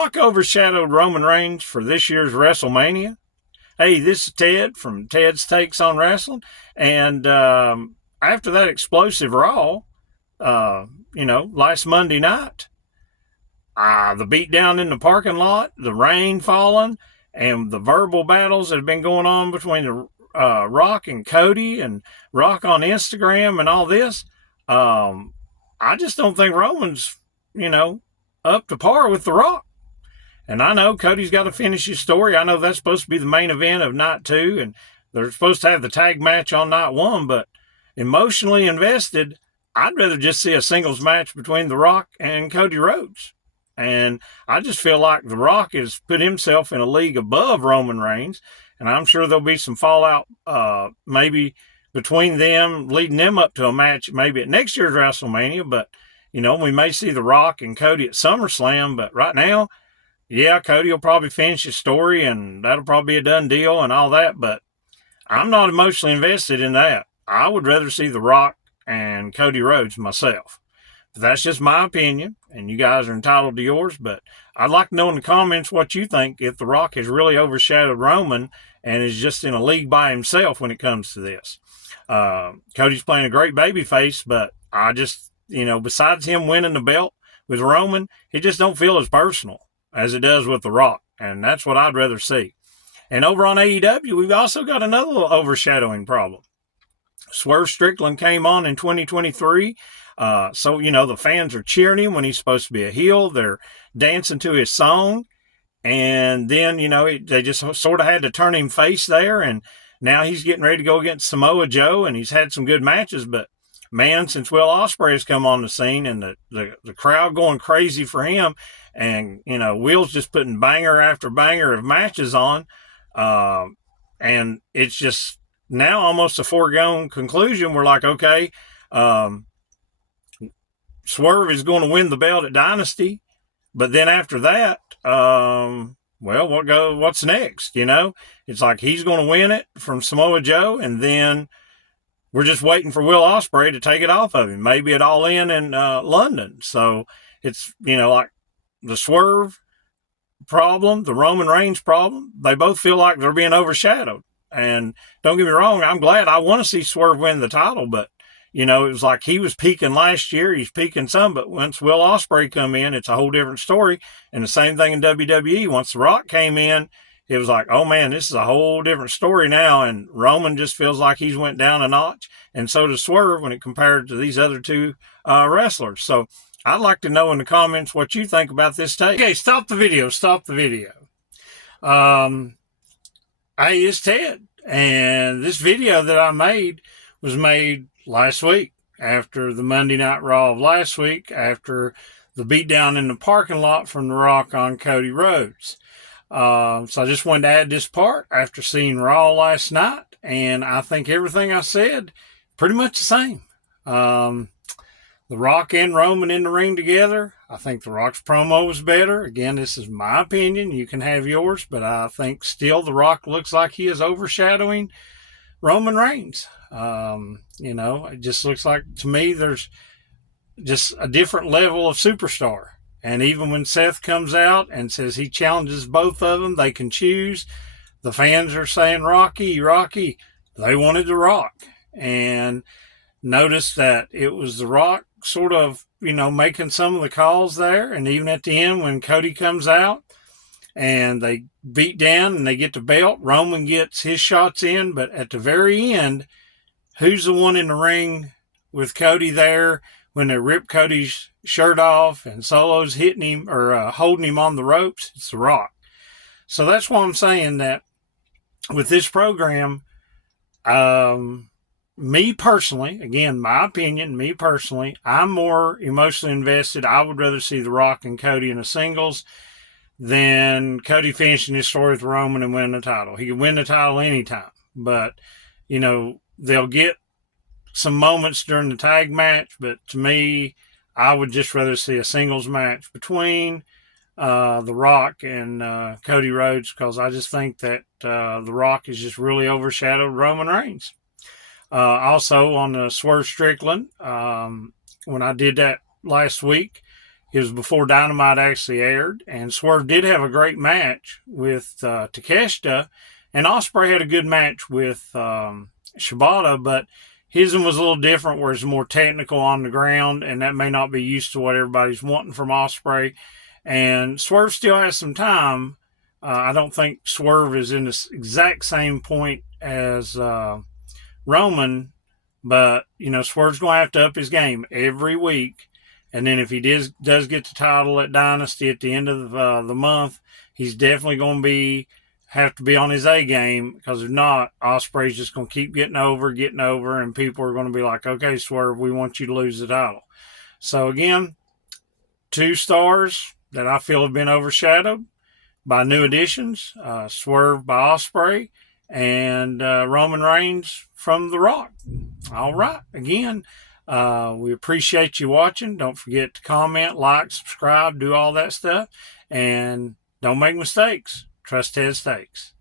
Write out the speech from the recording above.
Rock overshadowed Roman Reigns for this year's WrestleMania. Hey, this is Ted from Ted's Takes on Wrestling. And after that explosive Raw, last Monday night, the beatdown in the parking lot, the rain falling, and the verbal battles that have been going on between the Rock and Cody and Rock on Instagram and all this, I just don't think Roman's, up to par with the Rock. And I know Cody's got to finish his story. I know that's supposed to be the main event of night 2, and they're supposed to have the tag match on night 1, but emotionally invested, I'd rather just see a singles match between The Rock and Cody Rhodes. And I just feel like The Rock has put himself in a league above Roman Reigns, and I'm sure there'll be some fallout maybe between them, leading them up to a match maybe at next year's WrestleMania. But, we may see The Rock and Cody at SummerSlam, but right now, yeah, Cody will probably finish his story, and that'll probably be a done deal and all that, but I'm not emotionally invested in that. I would rather see The Rock and Cody Rhodes myself. But that's just my opinion, and you guys are entitled to yours, but I'd like to know in the comments what you think, if The Rock has really overshadowed Roman and is just in a league by himself when it comes to this. Cody's playing a great babyface, but I just, besides him winning the belt with Roman, it just don't feel as personal as it does with The Rock, and that's what I'd rather see. And over on AEW, we've also got another little overshadowing problem. Swerve Strickland came on in 2023, so, the fans are cheering him when he's supposed to be a heel. They're dancing to his song, and then, they just sort of had to turn him face there, and now he's getting ready to go against Samoa Joe, and he's had some good matches, but man, since Will Ospreay has come on the scene and the crowd going crazy for him, and, Will's just putting banger after banger of matches on, and it's just now almost a foregone conclusion. We're like, okay, Swerve is going to win the belt at Dynasty, but then after that, what's next? It's like he's going to win it from Samoa Joe, and then we're just waiting for Will Ospreay to take it off of him, maybe at All In London. So it's, like the Swerve problem, the Roman Reigns problem, they both feel like they're being overshadowed. And don't get me wrong, I'm glad. I want to see Swerve win the title, but, it was like he was peaking last year. He's peaking some, but once Will Ospreay come in, it's a whole different story. And the same thing in WWE. Once The Rock came in, it was like, oh man, this is a whole different story now. And Roman just feels like he's went down a notch. And so does Swerve when it compared to these other two wrestlers. So I'd like to know in the comments what you think about this take. Okay, stop the video. Hey, it's Ted. And this video that I made was made last week after the Monday Night Raw of last week, after the beatdown in the parking lot from The Rock on Cody Rhodes. So I just wanted to add this part after seeing Raw last night, and I think everything I said pretty much the same. The Rock and Roman in the ring together, I think The Rock's promo was better. Again, this is my opinion. You can have yours, but I think still The Rock looks like he is overshadowing Roman Reigns. It just looks like, to me, there's just a different level of superstar. And even when Seth comes out and says he challenges both of them, they can choose. The fans are saying, Rocky. They wanted The Rock. And notice that it was The Rock sort of, making some of the calls there. And even at the end, when Cody comes out and they beat down and they get the belt, Roman gets his shots in. But at the very end, who's the one in the ring with Cody there when they rip Cody's shirt off and Solo's hitting him or holding him on the ropes? It's The Rock. So that's why I'm saying that with this program, me personally, again, my opinion, I'm more emotionally invested. I would rather see The Rock and Cody in a singles than Cody finishing his story with Roman and winning the title. He can win the title anytime, but, they'll get some moments during the tag match, but to me, I would just rather see a singles match between The Rock and Cody Rhodes, because I just think that The Rock has just really overshadowed Roman Reigns. Also on the Swerve Strickland, when I did that last week, It was before Dynamite actually aired, and Swerve did have a great match with Takeshita, and Ospreay had a good match with Shibata, but his one was a little different, where it's more technical on the ground, and that may not be used to what everybody's wanting from Ospreay. And Swerve still has some time. I don't think Swerve is in the exact same point as Roman, but Swerve's going to have to up his game every week. And then if he does get the title at Dynasty at the end of the month, he's definitely going to have to be on his A game, because if not, Ospreay's just going to keep getting over, and people are going to be like, okay, Swerve, we want you to lose the title. So again, 2 stars that I feel have been overshadowed by new additions: Swerve by Ospreay, and Roman Reigns from The Rock. All right, again, we appreciate you watching. Don't forget to comment, like, subscribe, do all that stuff, and don't make mistakes. Trust Ted's Takes.